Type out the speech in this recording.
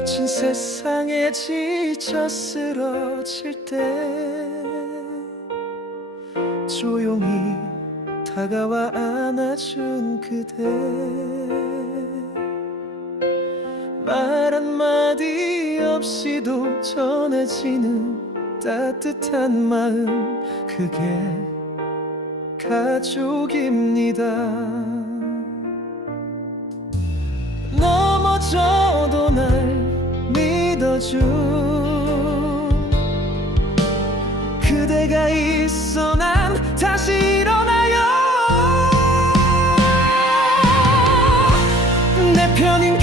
거친 세상에 지쳐 쓰러질 때 조용히 다가와 안아준 그대 말 한마디 없이도 전해지는 따뜻한 마음 그게 가족입니다 주. 그대가 있어 난 다시 일어나요. 내 편인